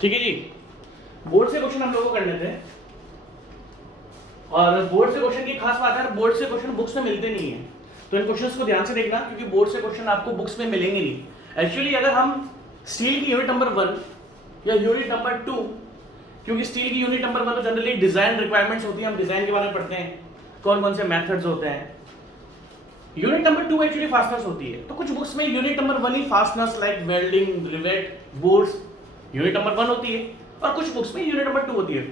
ठीक है जी। बोर्ड से क्वेश्चन हम लोगों को करने थे, और बोर्ड से क्वेश्चन की खास बात है, बोर्ड से क्वेश्चन बुक्स में मिलते नहीं है, तो इन क्वेश्चंस को ध्यान से देखना, क्योंकि बोर्ड से क्वेश्चन आपको बुक्स में मिलेंगे नहीं। एक्चुअली अगर हम स्टील की यूनिट नंबर 1 या यूनिट नंबर 2, क्योंकि स्टील की यूनिट नंबर 1 तो जनरली डिजाइन रिक्वायरमेंट्स होती है, हम डिजाइन के बारे में पढ़ते हैं, कौन कौन से मेथड्स होते हैं। यूनिट नंबर 2 एक्चुअली फास्टनर्स होती है, तो कुछ बुक्स में यूनिट नंबर 1 ही fasteners like welding, rivet, boards unit number 1 होती है, और कुछ बुक्स में यूनिट नंबर 2 होती है।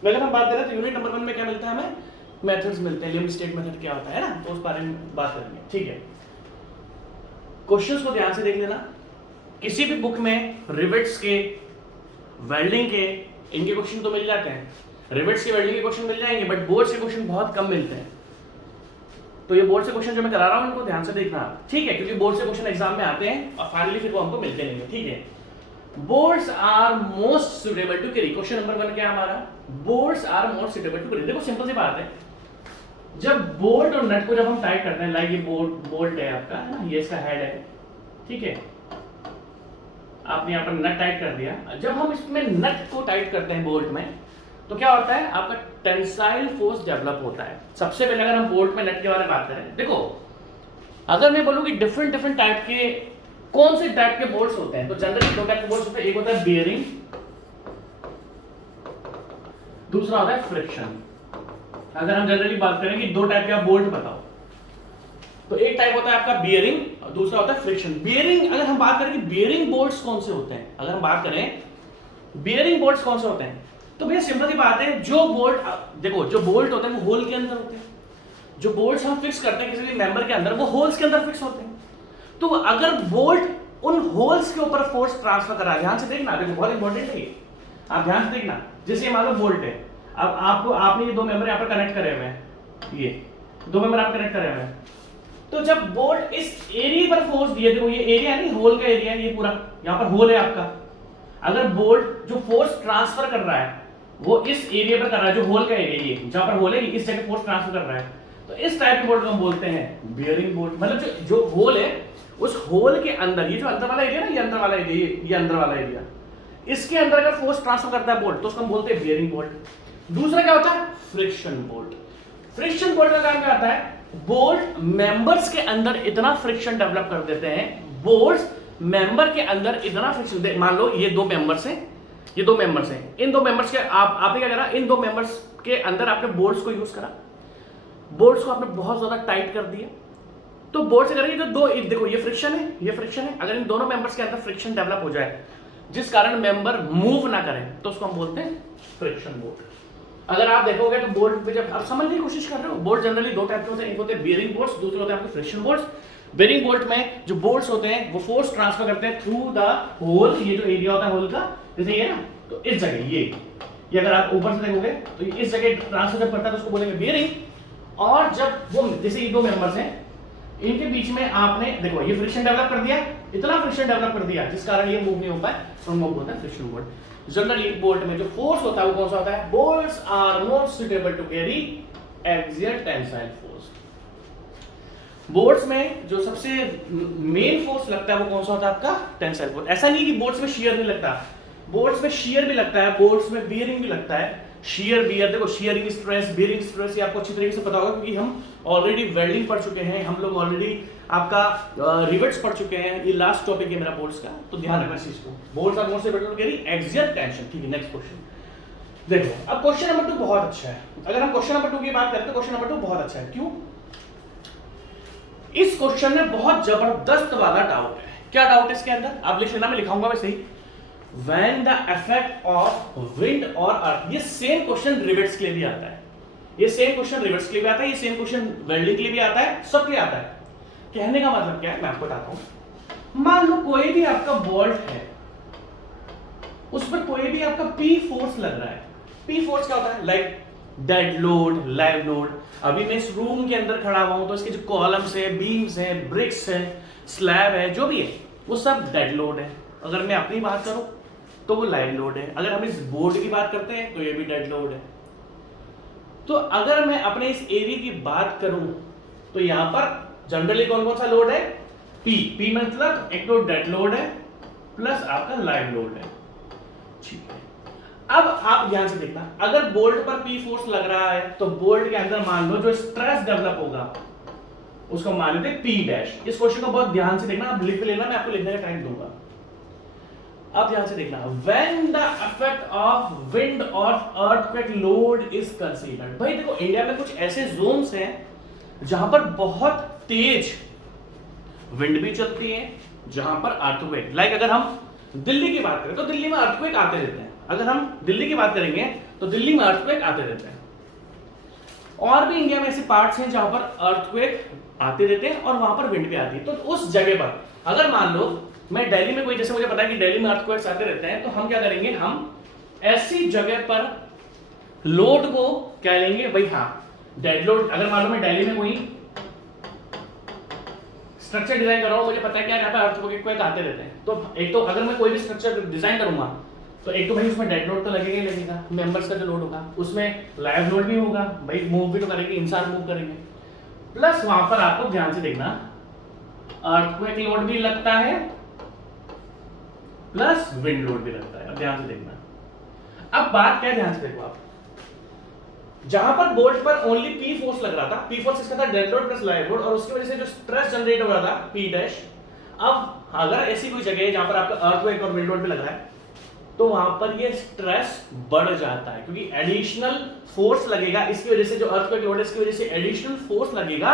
अगर हम बात करें तो यूनिट नंबर 1 में क्या मिलता है, हमें मेथड्स मिलते हैं, लिमिट स्टेट मेथड क्या होता है ना, तो उस बारे में बात करेंगे। ठीक है, क्वेश्चंस को ध्यान से देख लेना। किसी भी बुक में रिवेट्स के, वेल्डिंग के, इनके क्वेश्चन तो मिल जाते हैं, रिवेट्स के, वेल्डिंग के क्वेश्चन मिल जाएंगे, बट बोर्ड से क्वेश्चन बहुत कम मिलते हैं। तो ये बोर्ड से क्वेश्चन जो मैं करा रहा हूं इनको ध्यान से देखना, ठीक है, क्योंकि बोर्ड से क्वेश्चन एग्जाम में आते हैं और फाइनली फिर वो हमको मिलते नहीं है। ठीक है, boards are most suitable to carry. Question number 1 क्या है हमारा, boards are most suitable to carry. देखो सिंपल सी बात है, जब बोल्ट और नट को जब हम टाइट करते हैं, लाइक ये बोल्ट है आपका, है ना, ये इसका हेड है, ठीक है, आपने यहाँ पर नट टाइट कर दिया। जब हम इसमें नट को टाइट करते हैं बोल्ट में, तो क्या होता है, आपका टेंसाइल फोर्स डेवलप होता है। सबसे पहले अगर हम बोल्ट में नट के बारे में बात करें, देखो अगर मैं बोलूं कि डिफरेंट डिफरेंट टाइप के, कौन से टाइप के बोल्ट्स होते हैं, तो जनरली 2 टाइप के बोल्ट्स होते हैं, एक होता है बियरिंग, दूसरा होता है फ्रिक्शन। अगर हम जनरली बात करें कि 2 टाइप के आप बोल्ट बताओ, तो एक टाइप होता है आपका बियरिंग और दूसरा होता है फ्रिक्शन। बियरिंग, अगर हम बात करें कि बियरिंग बोल्ट्स कौन से होते हैं, अगर हम बात करें बियरिंग बोल्ट्स कौन से होते हैं, तो भैया सिंपल सी बात है, जो बोल्ट, देखो जो बोल्ट होते हैं वो होल के अंदर होते हैं, जो बोल्ट्स हम फिक्स करते हैं किसी भी मेंबर के अंदर, वो होल्स के अंदर फिक्स होते हैं। तो अगर बोल्ट उन होल्स के ऊपर फोर्स ट्रांसफर कर रहा है, ध्यान से देखना, देखो बहुत इंपॉर्टेंट है ये, आप ध्यान से देखना। जैसे मान लो बोल्ट है, अब आपको, आपने ये 2 मेंबर यहाँ पर कनेक्ट करे हुए हैं, ये 2 मेंबर आप कनेक्ट करे हुए हैं, तो जब बोल्ट इस एरिया पर फोर्स दिए, देखो ये एरिया है, नहीं होल का एरिया है, ये पूरा यहाँ पर होल है आपका, अगर बोल्ट जो फोर्स ट्रांसफर कर रहा है वो इस एरिया पर कर रहा है, जो होल का एरिया, ये जहां पर होल है, इस जगह फोर्स ट्रांसफर कर रहा है, तो इस टाइप के बोल्ट को हम बोलते हैं बियरिंग बोल्ट। मतलब जो होल है, उस होल के अंदर, ये जो अंदर वाला एरिया ना, ये अंदर वाला एरिया, ये अंदर वाला एरिया, इसके अंदर अगर फोर्स ट्रांसफर करता है बोल्ट, तो उसको हम बोलते हैं बियरिंग बोल्ट। दूसरा क्या होता है, फ्रिक्शन बोल्ट। फ्रिक्शन बोल्ट का काम क्या होता है, बोल्ट मेंबर्स के अंदर इतना फ्रिक्शन डेवलप कर देते हैं, बोल्ट्स मेंबर के अंदर इतना फ्रिक्शन, मान लो ये 2 मेंबर्स हैं, ये 2 मेंबर्स हैं, इन 2 मेंबर्स के आपने क्या करा, इन 2 मेंबर्स के अंदर आपने बोल्ट्स को यूज करा, बोल्ट्स को आपने बहुत ज्यादा टाइट कर दिया, तो बोल्ट से करेंगे तो 2, देखो ये फ्रिक्शन है, ये फ्रिक्शन है, अगर इन दोनों मेंबर्स के अंदर फ्रिक्शन डेवलप हो जाए जिस कारण मेंबर मूव ना करें, तो उसको हम बोलते हैं फ्रिक्शन बोल्ट। अगर आप देखोगे तो बोल्ट पे, जब आप समझने की कोशिश कर रहे हो, बोल्ट जनरली 2 टाइप के होते हैं, एक होते हैं बियरिंग बोल्ट्स, दूसरे होते हैं आपके फ्रिक्शन बोल्ट्स। बियरिंग बोल्ट में जो बोल्ट्स होते हैं वो फोर्स ट्रांसफर करते हैं थ्रू द होल, ये जो एरिया होता है होल का, जैसे ये ना, तो इस जगह ये अगर आप ऊपर से देखोगे तो ये इस जगह ट्रांसफर जब करता है तो उसको बोलेंगे बियरिंग। और जब वो, जैसे ये 2 मेंबर्स हैं, इनके बीच में आपने देखो ये फ्रिक्शन डेवलप कर दिया, इतना फ्रिक्शन डेवलप कर दिया जिस कारण ये मूव नहीं हो पाए, तो हम बोलते हैं फ्रिक्शन बोल्ट। जनरली बोल्ट में जो फोर्स होता है वो कौन सा होता है, bolts are most suitable to carry axial tensile force. Bolts में जो सबसे मेन फोर्स लगता है वो कौन सा होता है आपका, टेंसाइल फोर्स। ऐसा नहीं कि बोल्ट्स में शियर नहीं लगता, बोल्ट्स में शियर भी लगता है, बोल्ट्स में बियरिंग भी लगता है। शियर बियर, देखो शियरिंग स्ट्रेस, बियरिंग स्ट्रेस, ये आपको अच्छी तरीके से पता होगा, क्योंकि हम ऑलरेडी वेल्डिंग पढ़ चुके हैं, हम लोग ऑलरेडी आपका रिवेट्स पढ़ चुके हैं, ये लास्ट टॉपिक है मेरा बोल्ट्स का, तो ध्यान रखना इस चीज को। Bolts are most suitable to carry axial tension. ठीक है, नेक्स्ट क्वेश्चन देखो। अब क्वेश्चन नंबर 2 बहुत अच्छा है, अगर हम क्वेश्चन नंबर 2 की बात करें तो क्वेश्चन नंबर 2 बहुत अच्छा है। क्यों, इस क्वेश्चन में बहुत जबरदस्त वाला डाउट है। क्या डाउट है इसके अंदर, आप लिख लेना, मैं लिखाऊंगा वैसे ही। When the effect of wind or earth, ये सेम क्वेश्चन रिवेट्स के लिए भी आता है, ये सेम क्वेश्चन रिवेट्स के लिए भी आता है, ये सेम क्वेश्चन वेल्डिंग के लिए भी आता है, सबके लिए आता है। कहने का मतलब क्या है, मैं आपको बताता हूं। मान लो कोई भी आपका बोल्ट है, उस पर कोई भी आपका P फोर्स लग रहा है। P फोर्स क्या होता है, like dead load, live load. अभी मैं इस रूम के अंदर खड़ा हुआ हूं, तो इसके जो कॉलम्स है, बीम्स है, ब्रिक्स है, स्लैब है, जो भी है वो सब डेड लोड है। अगर मैं अपनी बात करूं तो वो लाइव लोड है। अगर हम इस बोर्ड की बात करते हैं तो ये भी डेड लोड है। तो अगर मैं अपने इस एरिया की बात करूं तो यहां पर जनरली कौन कौन सा लोड है, P मतलब एक तो डेड लोड है प्लस आपका लाइव लोड है। ठीक है, अब आप ध्यान से देखना, अगर बोल्ट पर P फोर्स लग रहा है तो बोल्ट के अंदर मान लो जो स्ट्रेस डेवलप होगा उसको मान लेते हैं P डैश। इस क्वेश्चन को बहुत ध्यान से देखना, आप लिख लेना, मैं आपको लिखने का टाइम दूंगा। अब ध्यान से देखना, when the effect of wind or earthquake load is considered। भाई देखो इंडिया में कुछ ऐसे जोन्स हैं जहां पर बहुत तेज विंड भी चलती है, जहां पर अर्थक्वेक, लाइक अगर हम दिल्ली की बात करें तो दिल्ली में अर्थक्वेक आते रहते हैं। अगर हम दिल्ली की बात करेंगे तो दिल्ली में अर्थक्वेक आते रहते हैं। और भी इंडिया में ऐसे पार्ट्स हैं जहां पर अर्थक्वेक आते रहते हैं और वहां पर विंड भी आती है। तो उस जगह पर अगर मान लो मैं दिल्ली में कोई, जैसे मुझे पता है कि दिल्ली में अर्थक्वेक्स आते रहते हैं, तो हम क्या करेंगे, हम ऐसी जगह पर लोड को क्या लेंगे भाई, हाँ डेड लोड। अगर मान लो मैं दिल्ली में कोई स्ट्रक्चर डिजाइन कर रहा हूं, मुझे पता है कि यहाँ पर अर्थक्वेक आते रहते हैं, तो एक तो अगर मैं कोई भी स्ट्रक्चर डिजाइन करूंगा तो एक तो भाई उसमें डेड लोड तो लगेगा ही लगेगा, मेंबर्स का जो लोड होगा, उसमें लाइव लोड भी होगा, भाई मूव भी तो करेंगे, इंसान मूव करेंगे, प्लस वहां पर आपको ध्यान से देखना अर्थक्वेक लोड भी लगता है प्लस विंड लोड भी लगता है। अब ध्यान से देखना, अब बात क्या है, ध्यान से देखो आप, जहां पर बोल्ट पर ओनली P फोर्स लग रहा था, P फोर्स इसका था dead load plus live load, और उसकी वजह से जो स्ट्रेस जनरेट हो रहा था P डैश। अब अगर ऐसी कोई जगह है जहां पर आपका अर्थक्वेक और विंड लोड भी लग रहा है तो वहां पर ये स्ट्रेस बढ़ जाता है, क्योंकि एडिशनल फोर्स लगेगा, इसकी वजह से जो अर्थक्वेक लोड है इसकी वजह से एडिशनल फोर्स लगेगा,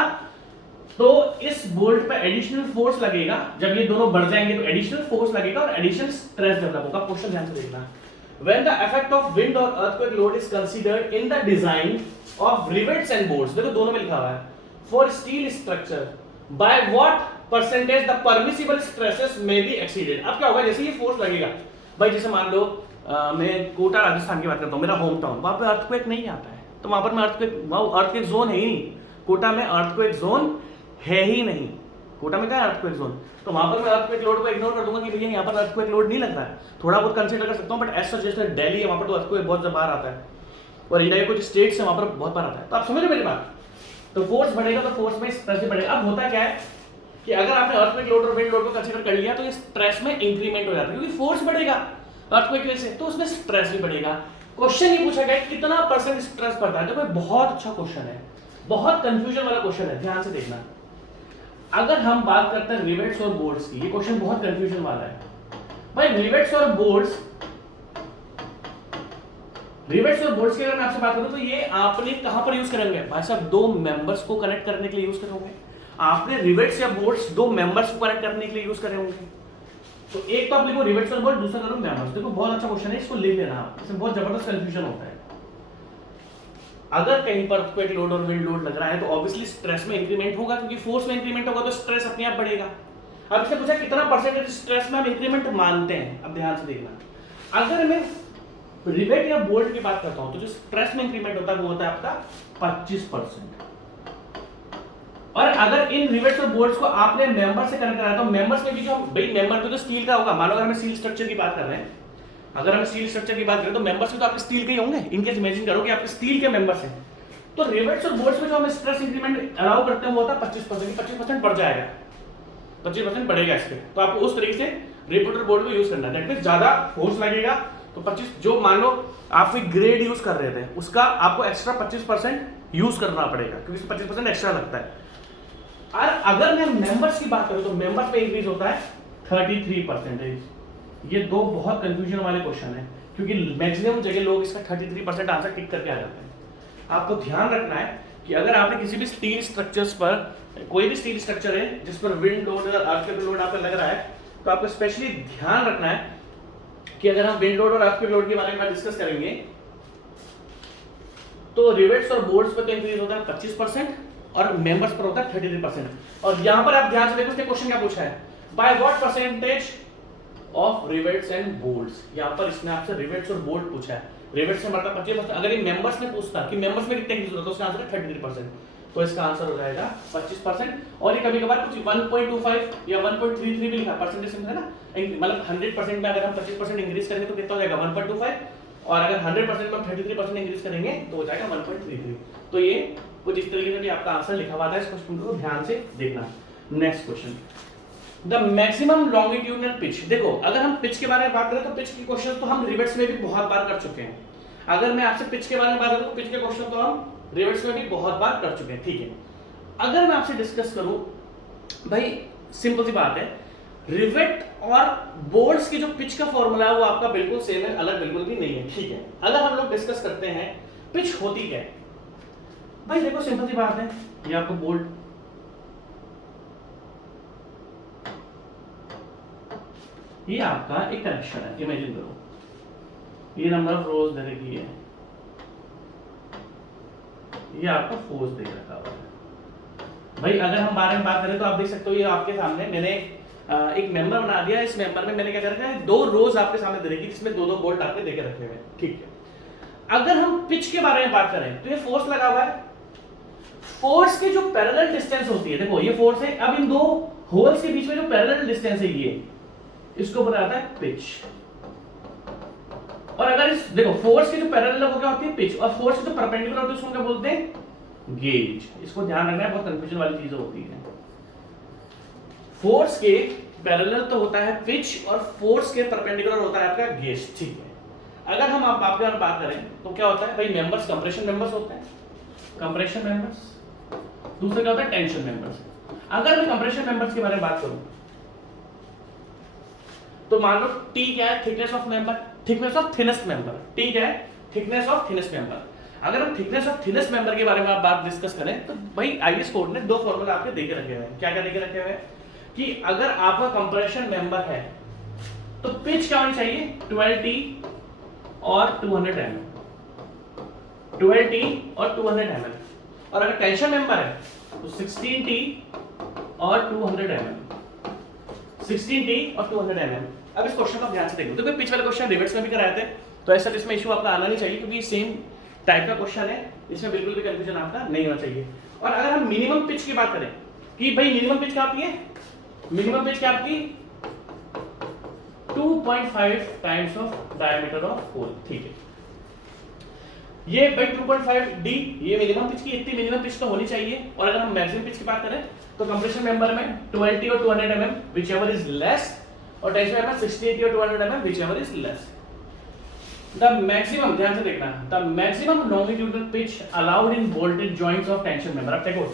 तो इस बोल्ट पे एडिशनल फोर्स लगेगा, जब ये दोनों बढ़ जाएंगे तो एडिशनल फोर्स लगेगा और एडिशनल स्ट्रेस डेवलप होगा। क्वेश्चन ध्यान से देखना, when the effect of wind or earthquake load is considered in the design of rivets and bolts, देखो दोनों में लिखा हुआ है, for steel structure by what percentage the permissible stresses may be exceeded। अब क्या होगा, जैसे ये फोर्स लगेगा, भाई जैसे मान लो मैं कोटा राजस्थान की बात करता हूँ, मेरा होम टाउन, वहां पे अर्थक्वेक नहीं आता है, तो वहां पर मैं अर्थक्वेक जोन है ही नहीं, कोटा में अर्थक्वेक जोन है ही नहीं, कोटा में क्या है अर्थक्वेक जोन, तो वहां पर मैं अर्थक्वेक लोड को इग्नोर कर दूंगा कि भैया यहाँ पर अर्थक्वेक लोड नहीं लग रहा है, थोड़ा बहुत कंसीडर कर सकता हूँ, बट ऐसा जैसे दिल्ली है वहां पर तो अर्थक्वेक बहुत बार आता है, और इंडिया के कुछ स्टेट्स है वहां पर बहुत बार आता है। तो आप समझ रहे मेरी बात, तो फोर्स बढ़ेगा तो फोर्स में स्ट्रेस भी बढ़ेगा। अब होता क्या है कि अगर आपने अर्थक्वेक लोड और विंड लोड को कंसीडर कर लिया तो ये स्ट्रेस में इंक्रीमेंट हो जाता है, क्योंकि फोर्स बढ़ेगा अर्थक्वेक की वजह से, तो उसमें स्ट्रेस भी बढ़ेगा। क्वेश्चन ये पूछा गया कितना परसेंट स्ट्रेस पड़ता है, तो बहुत अच्छा क्वेश्चन है, बहुत कंफ्यूजन वाला क्वेश्चन है, ध्यान से देखना। अगर हम बात करते हैं रिवेट्स और बोल्ट्स की, ये क्वेश्चन बहुत कंफ्यूजन वाला है भाई। रिवेट्स और बोल्ट्स की अगर मैं आपसे बात करूं तो ये आपने कहां पर यूज करेंगे भाई साहब, दो मेंबर्स को कनेक्ट करने के लिए यूज करोगे आपने, रिवेट्स या बोल्ट्स दो मेंबर्स को कनेक्ट करने के लिए यूज करे होंगे। तो एक तो आप लिखो रिवेट्स और बोल्ट, दूसरा करो मेंबर्स। देखो बहुत अच्छा क्वेश्चन है, इसको लिख लेना आप, इसमें बहुत जबरदस्त कंफ्यूजन होता है। अगर कहीं पर अर्थक्वेक लोड और विंड लोड लग रहा है तो ऑब्वियसली स्ट्रेस में इंक्रीमेंट होगा, क्योंकि फोर्स में इंक्रीमेंट होगा तो स्ट्रेस अपने आप बढ़ेगा। अब इससे पूछा कितना परसेंटेज स्ट्रेस में हम इंक्रीमेंट मानते हैं। अब ध्यान से देखना, अगर मैं रिवेट या बोल्ट की बात करता हूं तो जो स्ट्रेस में इंक्रीमेंट होता है वो होता है आपका 25%। और अगर इन रिवेट्स और बोल्ट्स को आपने मेंबर से कनेक्ट कराया तो मेंबर्स में भी जो भाई मेंबर तो स्टील का होगा, मानो अगर हम स्टील स्ट्रक्चर की बात कर रहे हैं, अगर हम स्टील स्ट्रक्चर की बात करें तो मेंबर्स भी तो आपके स्टील के ही होंगे। इनकेस इमेजिन करो कि आपके स्टील के मेंबर्स हैं, तो रिवेट्स और बोल्ट्स में जो हम स्ट्रेस इंक्रीमेंट अलाउ करते हैं वो होता है 25%। 25% बढ़ जाएगा, 25% बढ़ेगा इसके, तो आपको उस तरीके से रिवेट और बोल्ट को यूज करना है। दैट मींस ज्यादा फोर्स लगेगा तो 25, जो मान लो आप कोई ग्रेड यूज कर रहे थे उसका आपको एक्स्ट्रा 25% यूज करना पड़ेगा, क्योंकि 25% एक्स्ट्रा लगता है। और अगर मैं मेंबर्स की बात करूं तो मेंबर्स पे इंक्रीज होता है 33%। ये दो बहुत कंफ्यूजन वाले क्वेश्चन है, क्योंकि मैक्सिमम जगह लोग इसका 33% आंसर टिक करके आ जाते हैं। आपको ध्यान रखना है कि अगर आपने किसी भी स्टील स्ट्रक्चर्स पर, कोई भी स्टील स्ट्रक्चर है जिस पर विंड लोड और अर्थक्वेक लोड आपको लग रहा है, तो आपको स्पेशली ध्यान रखना है कि अगर हम विंड लोड और अर्थक्वेक लोड के बारे में डिस्कस करेंगे तो रिवेट्स और बोल्ट्स पर तो इंक्रीज होता है 25% और मेंबर्स पर होता है 33%। और यहां पर आप ध्यान से देखो उसने क्वेश्चन क्या पूछा है, by what percentage of rivets and bolts. यहां पर इसने आपसे रिवेट्स और बोल्ट पूछा है, रिवेट्स से मतलब 25%। अगर ये मेंबर्स ने पूछता कि मेंबर्स में कितने इंक्रीज होता है तो उसका आंसर है 33%, तो इसका आंसर हो जाएगा 25%। और ये कभी कभार कुछ 1.25 या 1.33 भी लिखा परसेंटेज है ना, मतलब 100% में अगर हम 25% इंक्रीज करेंगे तो कितना हो जाएगा 1.25, और अगर 100% में 33% इंक्रीज करेंगे तो हो जाएगा 1.33। तो ये कुछ इस तरीके से भी आपका आंसर लिखा हुआ था, इस क्वेश्चन को ध्यान से देखना। Next question, the maximum longitudinal pitch. देखो अगर हम पिच के बारे में बात करें तो पिच के क्वेश्चन तो हम रिवर्स में भी बहुत बार कर चुके हैं। अगर मैं आपसे पिच के बारे में बात करूं तो पिच के क्वेश्चन तो हम रिवर्स में भी बहुत बार कर चुके हैं, ठीक है। अगर मैं आपसे डिस्कस करूं, भाई सिंपल सी बात है, रिवेट और बोल्ट्स की जो पिच का फॉर्मूला है वो आपका बिल्कुल सेम है, अलग बिल्कुल भी नहीं है, ठीक है। अगर हम लोग डिस्कस करते हैं पिच होती क्या है, भाई देखो सिंपल सी बात है, ये आपको बोल्ट, ये आपका एक कनेक्शन है, इमेजिन करो, ये नंबर ऑफ रोज दे रखी है, ये आपका फोर्स दे रखा हुआ है। भाई अगर हम बारे में बात करें तो आप देख सकते हो, ये आपके सामने मैंने एक मेंबर बना दिया, इस मेंबर में मैंने क्या कर रखा है, 2 रोज आपके सामने दे रखी, जिसमें 2-2 बोल्ट आपके देके रखे हुए हैं, ठीक है। अगर हम पिच के बारे में बात करें तो ये फोर्स लगा हुआ है, फोर्स की जो पैरेलल डिस्टेंस होती है, देखो ये फोर्स है, अब इन 2 होल्स के बीच में जो पैरेलल डिस्टेंस है ये, इसको बोला जाता है पिच। और अगर इस देखो फोर्स की जो पैरेलल है वो क्या होती है, पिच, और फोर्स की जो परपेंडिकुलर होती है उसको क्या बोलते हैं, गेज। इसको ध्यान रखना है, बहुत कंफ्यूजन वाली चीज होती है। फोर्स के पैरेलल तो होता है पिच और फोर्स के परपेंडिकुलर होता है आपका गेज, ठीक है। अगर हम आपके बात करें तो क्या होता है भाई, मेंबर्स कंप्रेशन मेंबर्स होते हैं, कंप्रेशन मेंबर्स, दूसरा क्या होता है, टेंशन मेंबर्स। अगर मैं कंप्रेशन मेंबर्स के बारे में बात करूं तो मान लो टी क्या है, thickness of member, thickness of thinnest member, T क्या है, थिकनेस ऑफ थिनेस्ट मेंबर। अगर हम थिकनेस ऑफ थिनेस्ट मेंबर के बारे में आप बात डिस्कस करें तो भाई आईएस कोड ने 2 फॉर्मूला आपके देके रखे हुए हैं। क्या क्या देके रखे हुए हैं कि अगर आपका कंप्रेशन मेंबर है तो पिच क्या होनी चाहिए, 12T और 200 mm, 12T और 200 mm। और अगर टेंशन मेंबर है तो 16T और 200 mm, 16T और 200 mm। अब इस क्वेश्चन को ध्यान से देखो, तो पिच वाले क्वेश्चन रिवर्स में भी कराए थे, तो ऐसा इसमें इशू आपका आना नहीं चाहिए, क्योंकि सेम टाइप का क्वेश्चन है, इसमें बिल्कुल भी कंफ्यूजन आपका नहीं होना चाहिए। और अगर हम मिनिमम पिच की बात करें कि भाई मिनिमम पिच क्या आपकी है, मिनिमम पिच क्या आपकी 2.5 times of diameter of hole, ठीक है। ये भाई 2.5D ये मिनिमम पिच की, इतनी मिनिमम पिच तो होनी चाहिए। और अगर हम मैक्सिमम पिच की बात करें तो कंप्रेशन मेंबर में 12T और 200 mm whichever is less, और टेंशन मेंबर 60T और 200 mm whichever is less। The maximum, ध्यान से देखना, the maximum longitudinal pitch allowed in bolted joints of tension member. अब देखो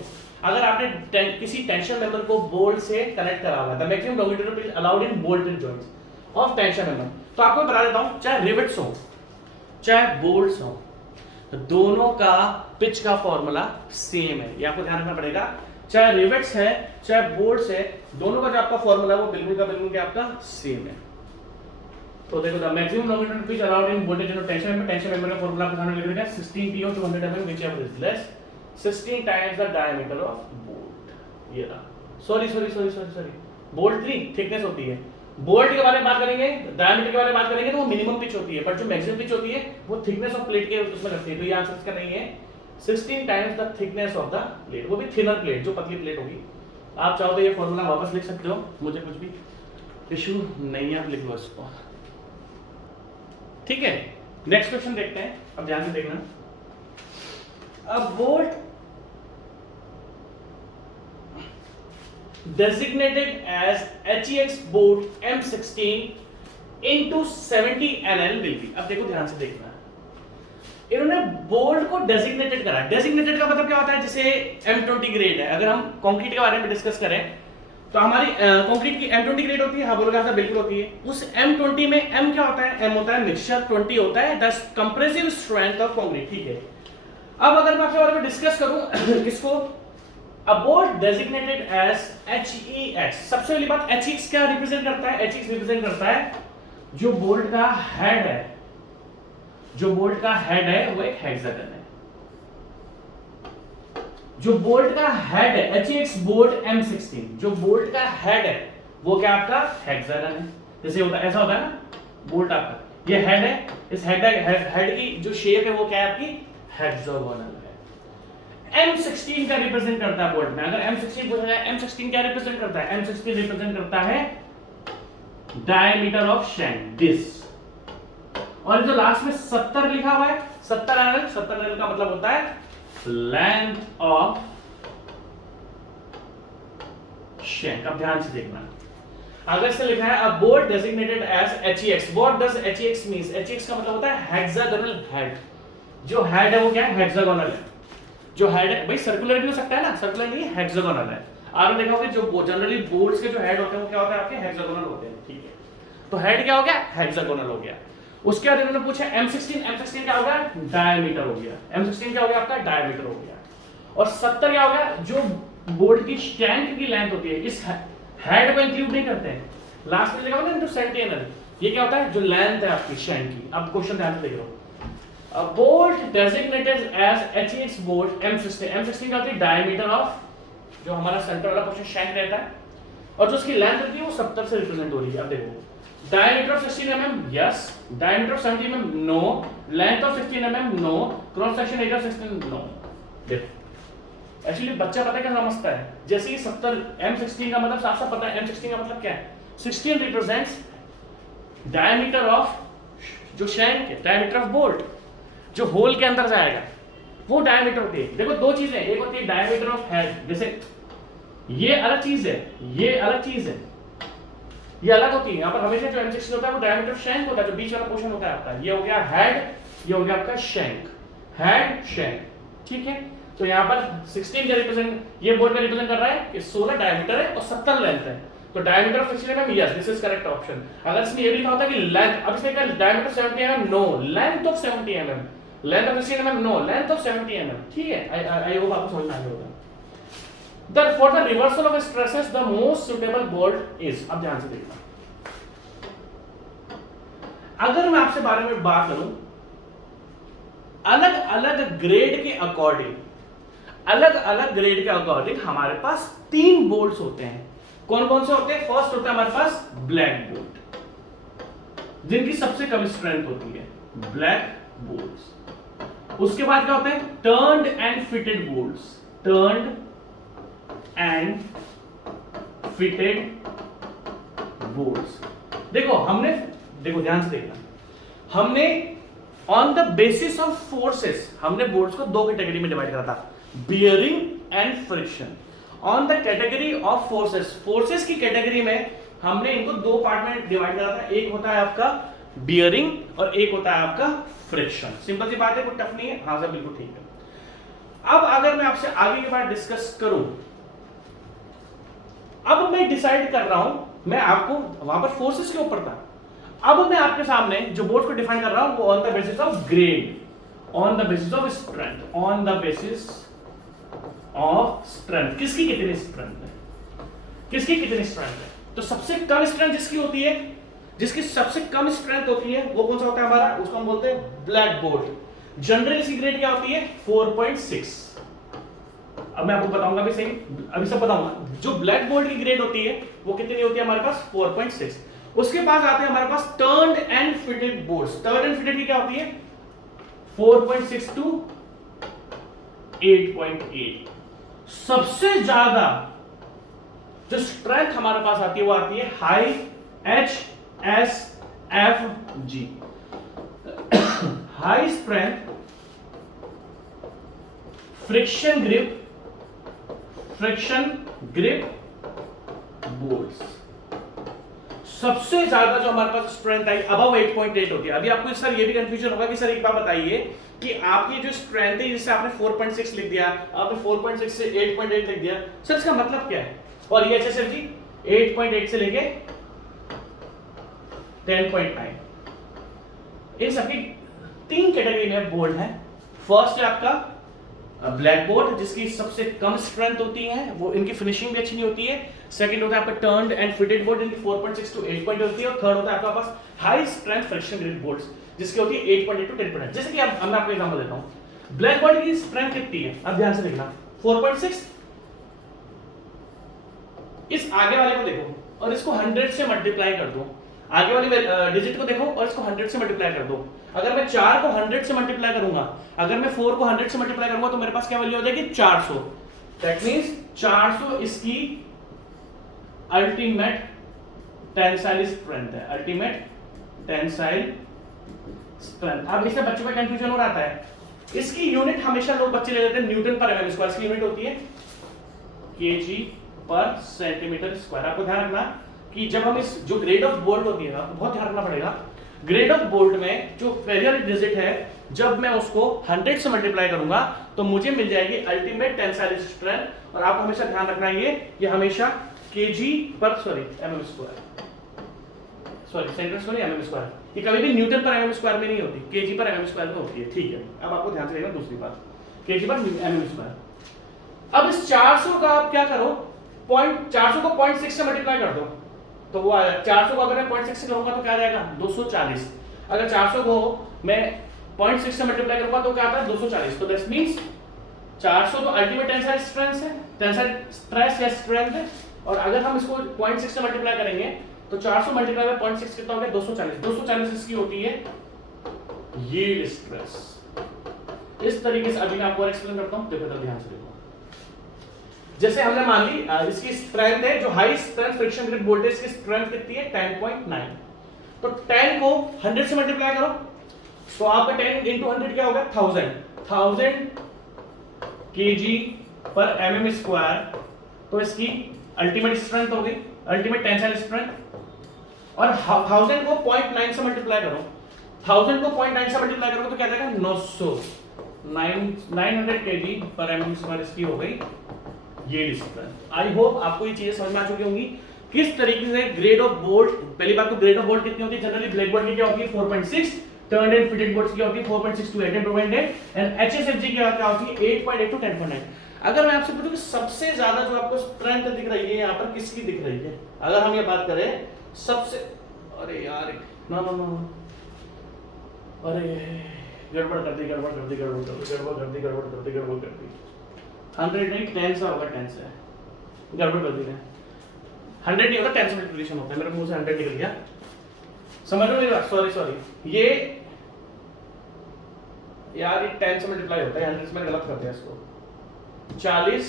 अगर आपने किसी टेंशन मेंबर को बोल्ट से कनेक्ट करा हुआ है, the maximum longitudinal pitch allowed in bolted joints of tension member, तो आपको बता देता हूं, चाहे रिवेट्स हो चाहे बोल्ट्स हो, दोनों का पिच का फॉर्मूला सेम है, ये आपको ध्यान रखना पड़ेगा। चाहे रिवेट्स है चाहे बोल्ट्स है, दोनों का जो आपका फॉर्मूला है वो बिल्कुल का बिल्कुल क्या आपका सेम है। तो देखो the maximum longitudinal pitch allowed in bolted joint tension member, tension member का फॉर्मूला आपको सामने लिख रखा है 16T और 200 mm whichever is less 16 times the diameter of bolt। ये रहा, सॉरी बोल्ट की थिकनेस होती है, बोल्ट के बारे में बात करेंगे, डायमीटर के बारे में बात करेंगे तो वो मिनिमम पिच होती है, बट जो मैक्सिमम पिच होती है वो थिकनेस ऑफ प्लेट के उसमें लगती है। तो ये आंसर इसका नहीं है, 16 times the thickness of the plate, वो भी थिनर प्लेट, जो पतली प्लेट होगी। आप चाहो तो ये फॉर्मूला वापस लिख सकते हो, मुझे कुछ भी इशू नहीं है, आप लिख लो इसको, ठीक है। नेक्स्ट क्वेश्चन देखते हैं, अब ध्यान से देखना। अब bolt designated as HEX bolt M16 into 70 NL will be। अब देखो ध्यान से देखना, इन्होंने बोल्ट को डेजिग्नेटेड करा। डेजिग्नेटेड का मतलब क्या होता है, जैसे M20 ग्रेड है, अगर हम कंक्रीट के बारे में डिस्कस करें तो हमारी कंक्रीट की M20 ग्रेड होती है, हाँ बोलोगे हाँ बिल्कुल होती है। उस M20 में M क्या होता है, M होता है मिक्सचर, 20 होता है the compressive strength of concrete, ठीक है। अब अगर मैं आपके बारे में डिस्कस करूं किसको, A bolt designated as HEX, सबसे पहली बात HEX क्या रिप्रेजेंट करता है, HEX रिप्रेजेंट करता है जो बोल्ट का हेड है, जो बोल्ट का हेड है वो एक हेक्सागन है, जो बोल्ट का हेड है HEX बोल्ट M16, जो बोल्ट का हेड है वो क्या आपका हेक्सागन है। जैसे होता है ऐसा होता है ना, बोल्ट आपका ये हेड है, इस हेड की जो शेप है वो क्या है आपकी हेक्सागोनल है। M16 का रिप्रेजेंट करता है बोल्ट में, अगर M16 पूछा जाए M16 क्या रिप्रेजेंट करता है, M16 रिप्रेजेंट करता है डायमीटर ऑफ शैंक, दिस। और जो लास्ट में 70 लिखा हुआ है, 70 एल का मतलब होता है लेंथ ऑफ शैंक। अब ध्यान से देखना, अगर इससे लिखा है a bolt designated as HEX, what does HEX means? HEX का मतलब होता है हेक्सागोनल हेड। जो हेड है वो क्या है? हेक्सागोनल है। जो हेड है भाई सर्कुलर भी हो सकता है ना, सर्कुलर नहीं है, हेक्सागोनल है। आपने देखा होगा जो जनरली बोल्ट्स के जो हेड होते हैं वो क्या होता है आपके? हेक्सागोनल होते हैं, ठीक है। तो हेड क्या हो गया? हेक्सागोनल हो गया। उसके बाद इन्होंने पूछा M16 क्या हो गया? डायमीटर हो गया। M16 क्या हो गया आपका? डायमीटर हो गया। और 70 क्या हो गया? जो बोल्ट की स्टैंक की लेंथ होती है, इस हेड को इंक्लूड नहीं करते हैं। लास्ट में लिखा होगा ना इनटू सेंटीनल, ये क्या होता है? जो लेंथ है आपकी स्टैंक की। अब क्वेश्चन ध्यान से देख रहे हो। A bolt designated as HEX bolt M16 क्या होती है? डायमीटर ऑफ जो हमारा सेंटर वाला पोर्शन शैंक रहता है, और जो उसकी लेंथ होती है वो 70 से रिप्रेजेंट हो रही है। अब देखो diameter of 16 mm yes, diameter of 70 mm no, length of 16 mm no, cross section area of 16 no. देखो एक्चुअली बच्चा पता है क्या समझता है, जैसे ये 70 M16 का मतलब साफ साफ पता है। M16 का मतलब क्या है? 16 रिप्रेजेंट्स डायमीटर ऑफ जो शैंक है, डायमीटर ऑफ बोल्ट जो होल के अंदर जाएगा वो डायमीटर होती है। देखो दो चीजें, एक होती है डायमीटर ऑफ हेड, जैसे ये अलग चीज है, ये अलग चीज है, ये अलग होती है। यहाँ पर हमेशा जो M16 होता है वो डायमीटर ऑफ शैंक होता है, जो बीच वाला पोर्शन होता है आपका। ये हो गया हेड, ये हो गया आपका शैंक, हेड शैंक, ठीक है। तो यहाँ पर 16 का रिप्रेजेंट, ये बोल्ट का रिप्रेजेंट कर रहा है कि 16 डायमीटर है और 70 लेंथ है। तो diameter of 16 mm yes, this is correct option. अगर इसमें ये भी लिखा होता कि लेंथ, अब इसमें क्या diameter 70 mm no, length of 70 mm, length of 16 mm no, length of 70 mm, ठीक है। आई होप आपको समझ में आ गया होगा। For the reversal of stresses the most suitable bolt is, अब ध्यान से देखना। अगर मैं आपसे बारे में बात करूं अलग अलग ग्रेड के अकॉर्डिंग, अलग अलग ग्रेड के अकॉर्डिंग हमारे पास 3 बोल्ट्स होते हैं। कौन कौन से होते हैं? फर्स्ट होता है हमारे पास ब्लैक बोल्ट, जिनकी सबसे कम स्ट्रेंथ होती है, ब्लैक बोल्ट्स। उसके बाद क्या होते हैं? Turned and fitted bolts, turned and fitted bolts. देखो हमने, देखो ध्यान से देखना, हमने on the basis of forces हमने बोल्ट्स को 2 कैटेगरी में डिवाइड करा था, bearing and friction. On the category of forces, forces की कैटेगरी में हमने इनको 2 पार्ट में डिवाइड करा था। एक होता है आपका बियरिंग और एक होता है आपका फ्रिक्शन। सिंपल सी बात है, कोई टफ नहीं है। हाँ सर बिल्कुल ठीक है। अब अगर मैं आपसे आगे की बात डिस्कस करूं, अब मैं डिसाइड कर रहा हूं, मैं आपको वहां पर फोर्सेस के ऊपर था, अब मैं आपके सामने जो बोर्ड को डिफाइन कर रहा हूं वो on the basis of grade, on the basis of strength, on the basis of strength. किसकी कितनी स्ट्रेंथ है, किसकी कितनी स्ट्रेंथ है? तो सबसे कम स्ट्रेंथ जिसकी होती है, जिसकी सबसे कम स्ट्रेंथ होती है वो कौन सा होता है हमारा? उसको हम बोलते हैं ब्लैक बोल्ट। जनरली इसकी ग्रेड क्या होती है? 4.6। अब मैं आपको बताऊंगा भी सही, अभी सब बताऊंगा। जो ब्लैक बोल्ट की ग्रेड होती है वो कितनी होती है हमारे पास? 4.6। उसके पास आते हैं हमारे पास turned and fitted bolts. Turned and fitted की क्या होती है? 4.6 टू 8.8। सबसे ज्यादा जो स्ट्रेंथ हमारे पास आती है वो आती है high HSFG, high strength friction grip, friction grip bolts. सबसे ज्यादा जो हमारे पास स्ट्रेंथ आई अबव 8.8 होती है। अभी आपको सर ये भी कंफ्यूजन होगा कि सर एक बात बताइए कि आपकी जो स्ट्रेंथ है, जिससे आपने 4.6 लिख दिया, आपने 4.6 से 8.8 लिख दिया, सर इसका मतलब क्या है? और ये HSFG 8.8 से लेके 10.9, इन सबकी 3 कैटेगरी में बोल्ट है। फर्स्ट है आपका ब्लैक बोल्ट, जिसकी सबसे कम स्ट्रेंथ होती है, वो इनकी फिनिशिंग भी अच्छी नहीं होती है। सेकंड होता है आपका टर्न्ड एंड फिटेड बोल्ट, इनकी 4.6 टू 8.8 होती है। और थर्ड होता है आपके पास high strength friction grip bolts, जिसकी होती है 8.8 टू 10.8। जैसे कि अब मैं आपको एग्जांपल देता हूं, ब्लैक बोल्ट की स्ट्रेंथ कितनी है? अब ध्यान से देखना, 4.6। इस आगे वाले को देखो और इसको 100 से मल्टीप्लाई कर दो, आगे वाली डिजिट को देखो और इसको 100 से मल्टीप्लाई कर दो। अगर मैं 4 को 100 से मल्टीप्लाई करूंगा, अगर मैं 4 को 100 से मल्टीप्लाई करूंगा तो मेरे पास क्या वैल्यू हो जाएगी? 400। दैट मींस 400 इसकी अल्टीमेट टेंसाइल स्ट्रेंथ है, अल्टीमेट टेंसाइल स्ट्रेंथ। अब इससे बच्चों का कंफ्यूजन हो रहा है। इसकी यूनिट हमेशा लोग बच्चे ले लेते हैं न्यूटन पर एमएम स्क्वायर। इसकी यूनिट होती है केजी पर सेंटीमीटर स्क्वायर। आपको ध्यान रखना कि जब हम इस जो ग्रेड ऑफ बोल्ट होती है ना, तो बहुत ध्यान रखना पड़ेगा। ग्रेड ऑफ बोल्ट में जो फेलियर डिजिट है, जब मैं उसको 100 से मल्टीप्लाई करूंगा तो मुझे मिल जाएगी अल्टीमेट टेंसाइल स्ट्रेंथ। और आपको हमेशा ध्यान रखना है ये हमेशा केजी पर mm square, centimetre square MM square, ये कभी भी न्यूटन पर एमएम स्क्वायर में नहीं होती, केजी पर एमएम स्क्वायर में होती है। ठीक है, अब आपको ध्यान से देखना दूसरी बात, केजी पर एमएम स्क्वायर। अब इस 400 का आप क्या करो, 400 को 0.6 से मल्टीप्लाई कर दो तो वो आएगा 400 को अगर मैं 0.6 से करूंगा तो क्या आ जाएगा 240। अगर 400 को मैं 0.6 से मल्टीप्लाई करूंगा तो क्या आता है 240। तो दैट मींस 400 तो अल्टीमेट टेंसाइल स्ट्रेंथ है, टेंसाइल स्ट्रेस या स्ट्रेंथ है। और अगर हम इसको 0.6 से मल्टीप्लाई करेंगे तो 400 मल्टीप्लाई बाय 0.6 कितना हो गया 240। 240 इसकी होती है यील्ड स्ट्रेस। इस तरीके से अभी मैं आपको एक्सप्लेन करता हूं, देखो तो ध्यान से देखो। जैसे हमने मान ली इसकी स्ट्रेंथ है, जो high strength friction grip voltage की स्ट्रेंथ कितनी है 10.9। तो 10 को 100 से मल्टीप्लाई करो तो आपका 10 into 100 क्या होगा 1000 kg पर mm स्क्वायर। तो इसकी अल्टीमेट स्ट्रेंथ हो गई, अल्टीमेट टेंसाइल स्ट्रेंथ। और 1000 को 0.9 से मल्टीप्लाई करो, 1000 को 0.9 से मल्टीप्लाई करोगे तो क्या जाएगा 900 kg पर mm स्क्वायर इसकी हो गई ये स्ट्रेंथ। आई होप आपको ये चीजें समझ में आ चुकी होंगी किस तरीके से ग्रेड ऑफ बोल्ट। पहली बात तो ग्रेड ऑफ बोल्ट कितनी होती है, जनरली ब्लैक बोर्ड की क्या होती है 4.6, टर्न्ड एंड फिटेड बोर्ड्स की होती है 4.6 to 8.8 एंड एचएसएफजी की क्या होती है 8.8 to 10.9। अगर मैं आपसे पूछूं कि सबसे ज्यादा जो आपको स्ट्रेंथ दिख रही है यहाँ पर किसकी दिख रही है, अगर हम ये बात करें सबसे, अरे यार ना ना ना, अरे गड़बड़ कर दी 100 नहीं 10 से होगा, 10 से गड़बड़ कर दी है। 100 नहीं होगा 10 से मल्टीप्लिकेशन होता है, मेरे मुंह से 100 निकल गया, समझ लो मेरी बात। सॉरी ये यार ये 10 से मल्टीप्लाई होता है, 100 से मैंने गलत कर दिया इसको। 40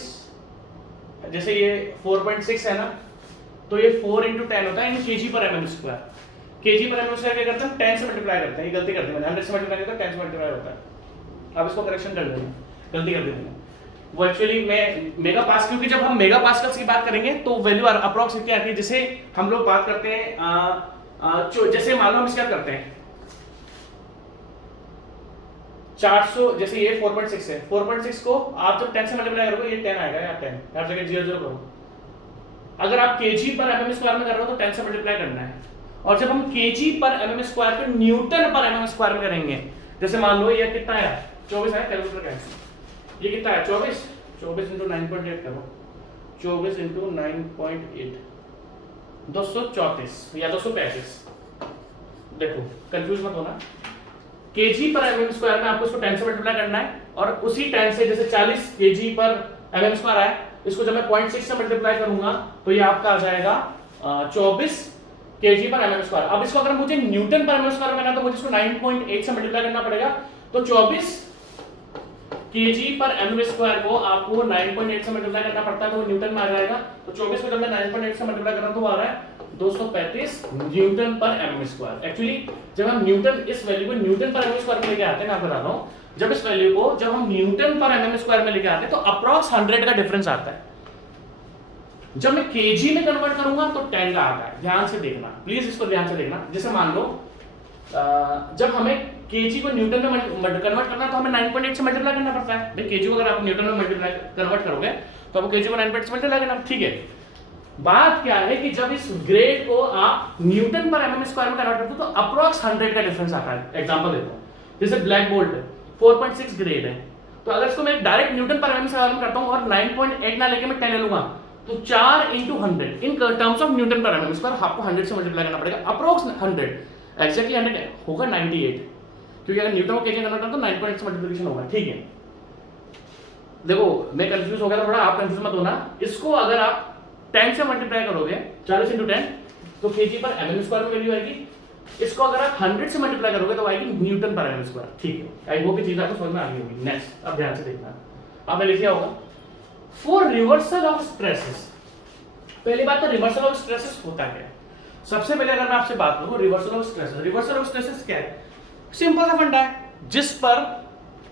जैसे ये 4.6 है ना, तो ये 4 into 10 होता है केजी पर एमएम स्क्वायर। केजी पर एमएम स्क्वायर क्या करते हैं 10 से मल्टीप्लाई करते हैं, ये गलती कर दी मैंने, 100 से मल्टीप्लाई करते हैं 10 से मल्टीप्लाई होता है। अब इसको करेक्शन कर देंगे, गलती कर दी मैंने। वो एक्चुअली मैं मेगा पास, क्योंकि जब हम मेगा पास्कल्स की बात करेंगे तो वैल्यू अप्रॉक्स क्या आती है, जैसे हम लोग बात करते हैं जैसे मान लो हम क्या करते हैं 400, जैसे ये 4.6 है, 4.6 को आप जब 10 से मल्टीप्लाई करोगे ये 10 आएगा या 10, हर जगह 0 करो। अगर आप केजी पर एमएम स्क्वायर में कर रहे हो तो 10 से मल्टीप्लाई करना है। और जब हम केजी पर एमएम स्क्वायर को न्यूटन पर एमएम स्क्वायर में करेंगे, जैसे मान लो ये कितना है 24 है, कैलकुलेटर का ये कितना है 24 into 9.8 करो, 24 into 9.8 234 या 235। देखो कंफ्यूज मत होना, केजी पर एमएम स्क्वायर में आपको इसको 10 से मल्टीप्लाई करना है और उसी 10 से जैसे 40 केजी पर एमएम स्क्वायर आया, इसको जब मैं 0.6 से मल्टीप्लाई करूंगा तो ये आपका आ जाएगा 24 केजी पर एमएम स्क्वायर। अब इसको अगर मुझे न्यूटन पर एमएम स्क्वायर में करना तो मुझे इसको 9.8 से मल्टीप्लाई करना पड़ेगा। तो 24 केजी पर एमएम स्क्वायर को आपको 9.8 से मल्टीप्लाई करना पड़ता है तो वो न्यूटन में आ जाएगा। तो 24 को जब मैं 9.8 से मल्टीप्लाई कर रहा हूं तो आ रहा है 235 न्यूटन पर एमएम स्क्वायर। एक्चुअली जब हम न्यूटन इस वैल्यू को न्यूटन पर एमएम स्क्वायर में लेके आते हैं, मैं आपको बता रहा हूं, जब इस वैल्यू को जब हम न्यूटन पर एमएम स्क्वायर में लेके आते हैं तो अप्रॉक्स 100 का डिफरेंस आता है। जब मैं केजी में कन्वर्ट करूंगा तो 10 का आता है। ध्यान से देखना, प्लीज इसको ध्यान से देखना। जैसे मान लो जब हमें केजी को न्यूटन में कन्वर्ट करना तो हमें 9.8 से मल्टीप्लाई करना पड़ता है। भाई केजी को अगर आप न्यूटन में मल्टीप्लाई कन्वर्ट करोगे तो आपको केजी को 9.8 से मल्टीप्लाई करना, ठीक है। बात क्या है कि जब इस ग्रेड को आप न्यूटन पर एमएम स्क्वायर में कन्वर्ट करते हो तो अप्रॉक्स 100 का डिफरेंस आता है। एग्जांपल देता हूं, जैसे ब्लैक बोल्ट 4.6 ग्रेड है, तो अगर इसको मैं डायरेक्ट न्यूटन पर एमएम स्क्वायर में करता हूं और 9.8 ना लेके मैं 10 ले लूंगा तो 4 into 100 in terms of Newton पर एमएम स्क्वायर आपको 100 से मल्टीप्लाई करना पड़ेगा। अप्रॉक्स 100, एक्जेक्टली 100 होगा 98, क्योंकि अगर न्यूटन को केजी कन्वर्ट करना तो 9.8 से मल्टीप्लिकेशन होगा, ठीक है। देखो मैं कंफ्यूज हो गया था थोड़ा, आप कंफ्यूज मत होना। इसको अगर आप 10 से मल्टीप्लाई करोगे 40 into 10 तो केजी पर एमएम स्क्वायर में वैल्यू आएगी। इसको अगर आप 100 से मल्टीप्लाई करोगे तो आएगी न्यूटन पर एमएम स्क्वायर, ठीक है। आई होप ये चीज आपको समझ में आ गई होगी। नेक्स्ट अब ध्यान से देखना, आपने लिखा होगा फॉर रिवर्सल ऑफ स्ट्रेसेस। पहली बात तो रिवर्सल ऑफ स्ट्रेसेस होता क्या है। सबसे पहले अगर मैं आपसे बात करूं reversal of stresses, reversal of stresses क्या है, सिंपल सा फंडा है। जिस पर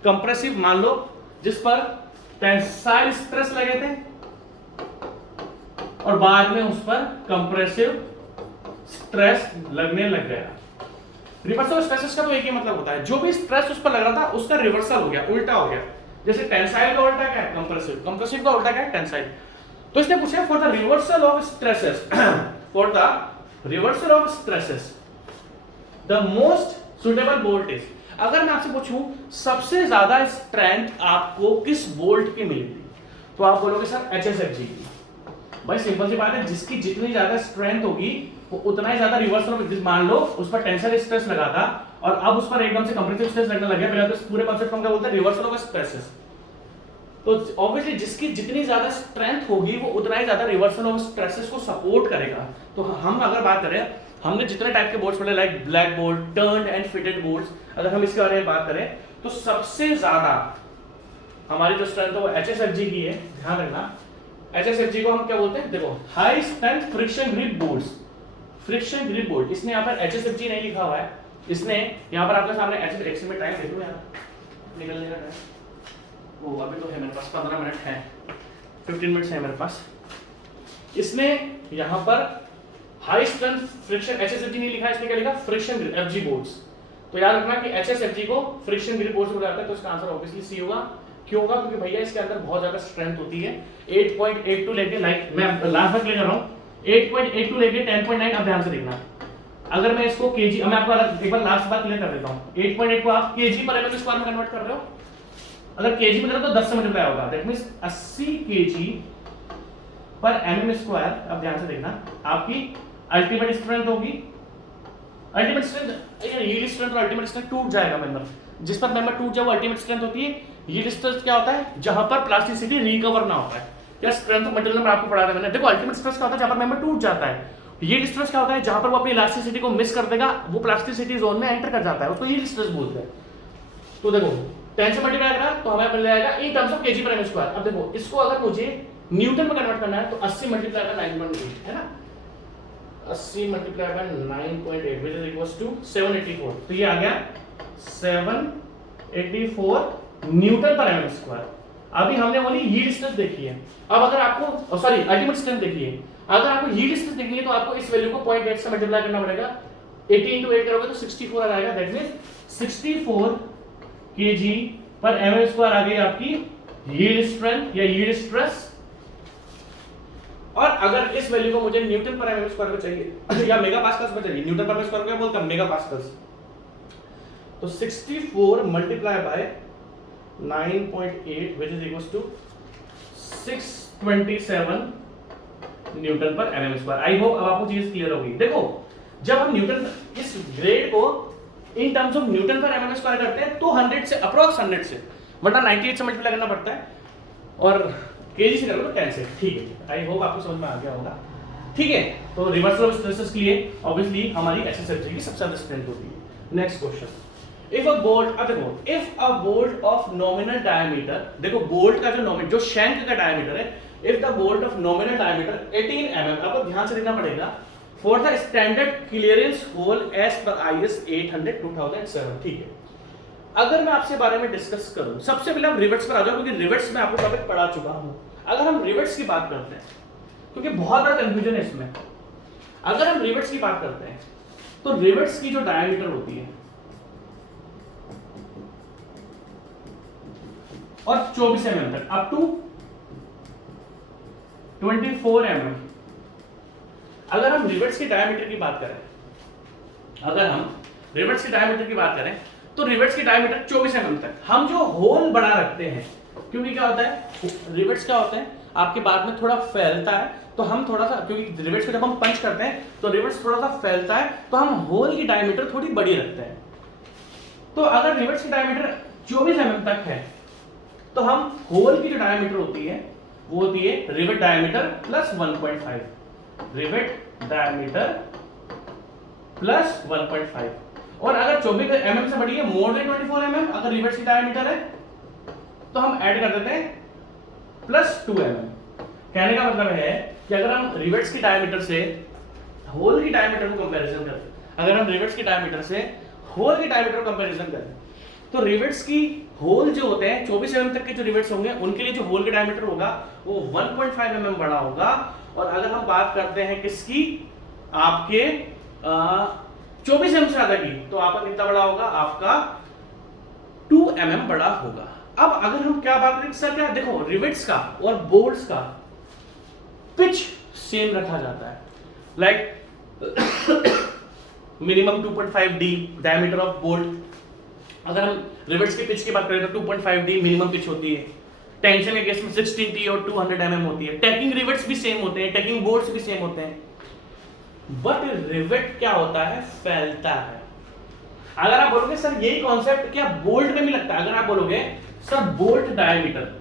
कंप्रेसिव, मान लो जिस पर टेंसाइल स्ट्रेस लगे थे और बाद में उस पर कंप्रेसिव स्ट्रेस लगने लग गया। रिवर्सल स्ट्रेसेस का तो एक ही मतलब होता है, जो भी स्ट्रेस उस पर लग रहा था उसका रिवर्सल हो गया, उल्टा हो गया। जैसे टेंसाइल का उल्टा क्या है? कंप्रेसिव। कंप्रेसिव का उल्टा क्या है? टेंसाइल। तो इसने पूछा for the reversal of stresses, for the reversal of stresses the most suitable bolt is. अगर मैं आपसे पूछूं सबसे ज्यादा स्ट्रेंथ आपको किस बोल्ट की मिलेगी, तो आप बोलोगे सर HSFG की। भाई सिंपल सी बात है, जिसकी जितनी ज्यादा स्ट्रेंथ होगी वो उतना ही ज्यादा रिवर्सल ऑफ, मान लो उस पर टेंसाइल स्ट्रेस लगा था और अब उस पर एकदम से कंप्रेसिव स्ट्रेस लगने लग गया, पहले तो इस पूरे कांसेप्ट को क्या बोलते हैं? Reversal of stresses. तो ऑब्वियसली जिसकी जितनी ज्यादा स्ट्रेंथ होगी वो उतना ही ज्यादा रिवर्सल ऑफ स्ट्रेसेस को सपोर्ट करेगा। तो हम अगर बात करें, हमने जितने टाइप के बोल्ट्स पढ़े like black bolt, turned and fitted bolts, अगर हम इसके बारे में बात करें तो सबसे ज्यादा हमारी जो स्ट्रेंथ है वो HSFG की है। ध्यान रखना, HSFG को हम क्या बोलते हैं? देखो, high strength friction grip bolts. Friction grip bolt, इसने यहाँ पर HSFG नहीं लिखा हुआ है, इसने यहाँ पर आपके सामने HSFG में टाइम देखो यार, निकलने का टाइम वो अभी तो है मेरे पास 15 मिनट है, 15 मिनट्स है मेरे पास। इसने यहाँ पर हाई स्ट्रेंथ फ्रिक्शन HSFG नहीं लिखा, इसने क्या लिखा? Friction grip FG bolts. तो याद रखना कि HSFG को फ्रिक्शन ग्रिप बोल्ट्स बोला जाता है, तो इसका आंसर ऑब्वियसली सी होगा। क्यों होगा? क्योंकि भैया इसके अंदर बहुत ज्यादा स्ट्रेंथ होती है। 8.82 लेके, लाइक मैं लास्ट तक लेकर रहा हूँ, 8.82 लेके 10.9। अब ध्यान से देखना, अगर मैं इसको केजी, मैं आपको एक बार लास्ट बार क्लियर कर देता हूँ, 8.8 को आप केजी पर एमएम स्क्वायर में कन्वर्ट कर रहे हो, अगर केजी में करो तो 10 से मल्टीप्लाई होगा, दैट मींस 80 केजी पर एमएम स्क्वायर। अब ध्यान से देखना, आपकी अल्टीमेट स्ट्रेंथ होगी, अल्टीमेट स्ट्रेंथ यील्ड स्ट्रेंथ और अल्टीमेट स्ट्रेंथ टूट जाएगा मेंबर, जिस पर मेंबर टूट जाए वो अल्टीमेट स्ट्रेंथ होती है। यील्ड स्ट्रेंथ क्या होता है? जहां पर प्लास्टिसिटी रिकवर ना होता है, या स्ट्रेंथ ऑफ मटेरियल में आपको पढ़ा था मैंने। देखो, अल्टीमेट स्ट्रेस क्या होता है? जहां पर मेंबर टूट जाता है। यील्ड स्ट्रेस क्या होता है? जहां पर वो अपनी इलास्टिसिटी को मिस कर देगा, वो प्लास्टिसिटी जोन में एंटर कर जाता है, उसको यील्ड स्ट्रेस बोलते हैं। तो देखो 10 से मल्टीप्लाई करा तो हमें मिल जाएगा इन टर्म्स ऑफ केजी पर एम स्क्वायर। अब देखो, इसको अगर मुझे न्यूटन में कन्वर्ट करना है तो 80 मल्टीप्लाई बाय 9.8 है ना, 80 multiply by 9.8 which is equals to 784। तो ये आ गया 784 न्यूटन पर एम स्क्वायर। अभी हमने बोली यील्ड स्ट्रेस देखी है। अब अगर आपको सॉरी अल्टीमेट स्ट्रेंथ देखी है, अगर आपको यील्ड स्ट्रेस देखनी है तो आपको इस वैल्यू को 0.8 से मल्टीप्लाई करना पड़ेगा। 80 into 8 करोगे तो 64 आ जाएगा, दैट मींस 64 केजी पर एम स्क्वायर आ गई आपकी यील्ड स्ट्रेंथ या यील्ड स्ट्रेस। और अगर इस वैल्यू को मुझे न्यूटन पर एम स्क्वायर में चाहिए या मेगा पास्कल्स में चाहिए, न्यूटन पर एम स्क्वायर क्या बोलते हैं? Mega pascals. तो 64 multiply by 9.8 which is equals to 627 newton पर एमएम स्क्वायर। आई होप अब आपको चीज क्लियर होगी। देखो, जब हम न्यूटन इस ग्रेड को इन टर्म्स ऑफ न्यूटन पर एमएम स्क्वायर करते हैं तो 100 से अप्रॉक्स 100 से, वरना 98 से मल्टीप्लाई करना पड़ता है, और केजी से करोगे तो 10 से। ठीक है, आई होप आपको समझ में आ गया होगा। ठीक है, तो रिवर्सल ऑफ स्ट्रेसेस के लिए ऑब्वियसली हमारी HSFG की सबसे ज्यादा स्ट्रेंथ होती है। Next question, if a bolt, अब देखो, if a bolt of nominal diameter, देखो बोल्ट का जो नॉमिनल, जो शैंक का डायमीटर है, if the bolt of nominal diameter 18 mm, आपको ध्यान से देखना पड़ेगा, for the standard clearance hole as per IS 800 2007। ठीक है, अगर मैं आपसे बारे में डिस्कस करूं, सबसे पहले हम रिवेट्स पर आ जाओ, क्योंकि रिवेट्स में आपको टॉपिक पढ़ा चुका हूं। अगर हम रिवेट्स की बात करते हैं, क्योंकि बहुत बड़ा कंफ्यूजन है इसमें, अगर हम रिवेट्स की बात करते हैं तो रिवेट्स की जो डायमीटर होती है और 24 mm तक अप टू 24 mm, अगर हम रिवेट्स के डायमीटर की बात करें, अगर हम रिवेट्स के डायमीटर की बात करें तो रिवेट्स की डायमीटर 24 mm तक। हम जो होल बड़ा रखते हैं, क्योंकि क्या होता है, रिवेट्स क्या होते हैं आपके बाद में थोड़ा फैलता है, तो हम थोड़ा सा, क्योंकि रिवेट्स को जब हम पंच करते हैं तो रिवेट्स थोड़ा सा फैलता है, तो हम होल की डायमीटर थोड़ी बड़ी रखते हैं। तो अगर रिवेट्स की डायमीटर 24 mm तक है तो हम होल की जो डायमीटर होती है वो होती है rivet diameter plus 1.5, rivet diameter plus 1.5। और अगर 24 mm से बड़ी है, मोर देन 24 mm, अगर रिवेट्स की डायमीटर है तो हम ऐड कर देते हैं प्लस 2 mm। कहने का मतलब है कि अगर हम रिवेट्स की डायमीटर से होल की डायमीटर को कंपैरिजन करें, अगर हम रिवेट्स की डायमीटर से होल की डायमीटर को कंपैरिजन करें तो रिवेट्स की होल जो होते हैं 24 mm तक के जो रिवेट्स होंगे उनके लिए जो होल का डायमीटर होगा वो 1.5 mm बड़ा होगा। और अगर हम बात करते हैं किसकी, आपके 24 mm से ज्यादा की, तो आपका कितना बड़ा होगा, आपका 2 mm बड़ा होगा। अब अगर हम क्या बात करें सर, क्या देखो रिवेट्स का और बोल्ट्स का पिच सेम रखा जाता है, like minimum 2.5D diameter of bolt. अगर हम रिवेट्स के पिच की बात करें तो 2.5D मिनिमम पिच होती है। टेंशन के केस में 16T और 200 mm होती है। टैकिंग रिवेट्स भी सेम होते हैं, टैकिंग बोल्ट्स भी सेम होते हैं, बट रिवेट क्या होता है, फैलता है। अगर आप बोलोगे सर यही कॉन्सेप्ट क्या बोल्ट में भी लगता है, अगर आप बोलोगे सर बोल्ट डायमीटर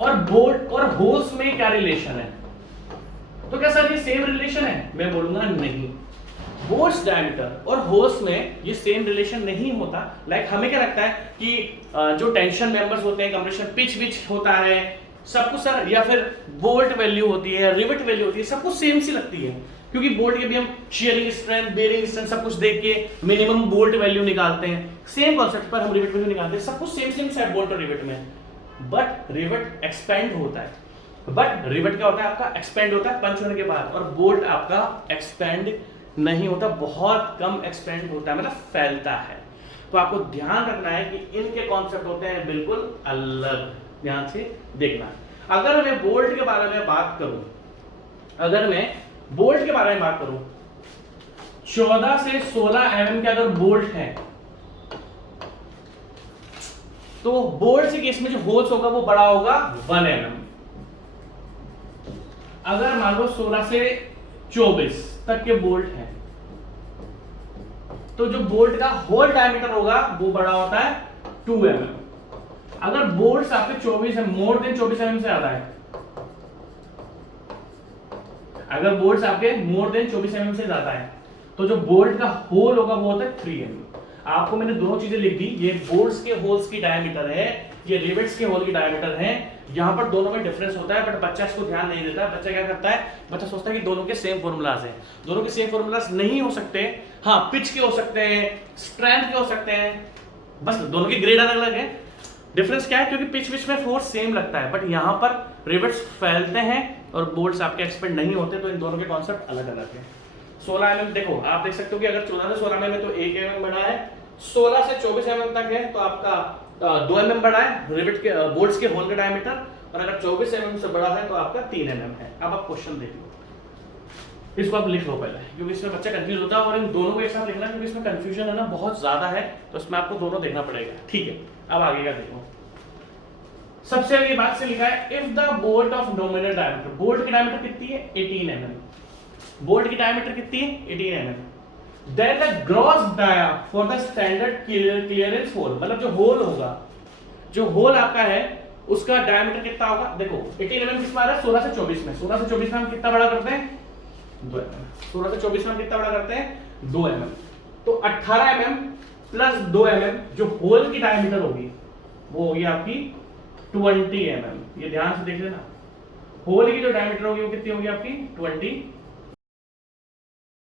और बोल्ट और होल्स में क्या रिलेशन है, तो क्या सर ये सेम रिलेशन है, मैं बोलूंगा नहीं। बोल्ट्स डायमीटर और होल्स में ये सेम रिलेशन नहीं होता। लाइक हमें क्या लगता है कि जो टेंशन मेंबर्स होते हैं, कंप्रेशन पिच विच होता है, सब कुछ सर, या फिर बोल्ट वैल्यू होती है, रिवेट वैल्यू होती है, सब कुछ सेम सी लगती है, क्योंकि बोल्ट के भी हम शियरिंग स्ट्रेंथ, बेयरिंग स्ट्रेंथ सब कुछ देख के मिनिमम बोल्ट वैल्यू निकालते हैं। सेम कॉन्सेप्ट पर हम रिवेट वैल्यू निकालते हैं, सब कुछ सेम सेम है बोल्ट और रिवेट में। बट रिवेट एक्सपेंड होता है, बट रिवेट क्या होता है आपका, एक्सपेंड होता है पंच होने के बाद, और बोल्ट आपका एक्सपेंड नहीं होता, बहुत कम एक्सपेंड होता है, मतलब फैलता है। तो आपको ध्यान रखना है कि इनके कॉन्सेप्ट होते हैं बिल्कुल अलग, ध्यान से देखना। अगर मैं बोल्ट के बारे में बात करूं, अगर मैं बोल्ट के बारे में बात करूं, 14 से 16 mm के अगर बोल्ट है, तो बोल्ट के केस में जो होल्स होगा वो बड़ा होगा 1 mm। अगर मान लो 16 से 24 तक के बोल्ट हैं, तो जो बोल्ट का होल डायमीटर होगा वो बड़ा होता है 2 mm। अगर बोल्ट्स आपके 24 है, मोर देन 24 mm से ज्यादा है, अगर बोल्ट्स आपके मोर देन 24 mm से ज्यादा है, तो जो बोल्ट का होल होगा वो होता है 3 mm। आपको मैंने दोनों चीजें लिख दी, ये बोल्ट्स के होल्स की डायमीटर है, ये रिवेट्स के होल की डायमीटर है। यहां पर दोनों में डिफरेंस होता है, बट बच्चा इसको ध्यान नहीं देता। बच्चा क्या करता है, बच्चा सोचता है कि दोनों के सेम फॉर्मूलाज हैं। दोनों के सेम फॉर्मूलाज नहीं हो सकते। हाँ, पिच के हो सकते हैं, स्ट्रेंथ के हो सकते हैं, बस दोनों के ग्रेड अलग अलग है। डिफरेंस क्या है, क्योंकि पिच विच में फोर्स सेम लगता है, बट यहाँ पर रिवेट्स फैलते हैं और बोल्ट्स आपके एक्सपेंड नहीं होते, तो इन दोनों के कॉन्सेप्ट अलग अलग है। 16 mm देखो, आप देख सकते हो कि अगर 14 से 16 में तो 1 mm बड़ा है, 16 से 24 mm तक है तो आपका 2 mm बड़ा है रिवेट के बोल्ट्स के होल का डायमीटर, और अगर 24 mm से बड़ा है तो आपका 3 mm है। अब आप क्वेश्चन देख लो, इसको आप लिख लो पहले, क्योंकि इसमें बच्चा कंफ्यूज होता है, और इन दोनों को एक साथ लिखना, क्योंकि इसमें कंफ्यूजन है ना बहुत ज्यादा है, तो इसमें आपको दोनों देखना पड़ेगा। ठीक है, अब आगे का देखो। सबसे आगे बात से लिखा है, if the bolt of nominal diameter, bolt की डायमीटर कितनी है 18 mm, बोल्ट की डायमीटर कितनी है 18 mm, then the gross dia for the standard clearance hole, मतलब जो होल होगा, जो होल आपका है उसका डायमीटर कितना होगा। देखो 18 mm किस में आ रहा है, 16 से 24 में, 16 से 24 में हम कितना बड़ा करते हैं 2 mm, 16 से 24 में हम कितना बड़ा करते हैं 2 mm, तो 18 mm प्लस 2 mm जो होल की डायमीटर होगी वो होगी आपकी 20 mm। ये ध्यान से देख लेना, होल की जो डायमीटर होगी वो कितनी होगी आपकी 20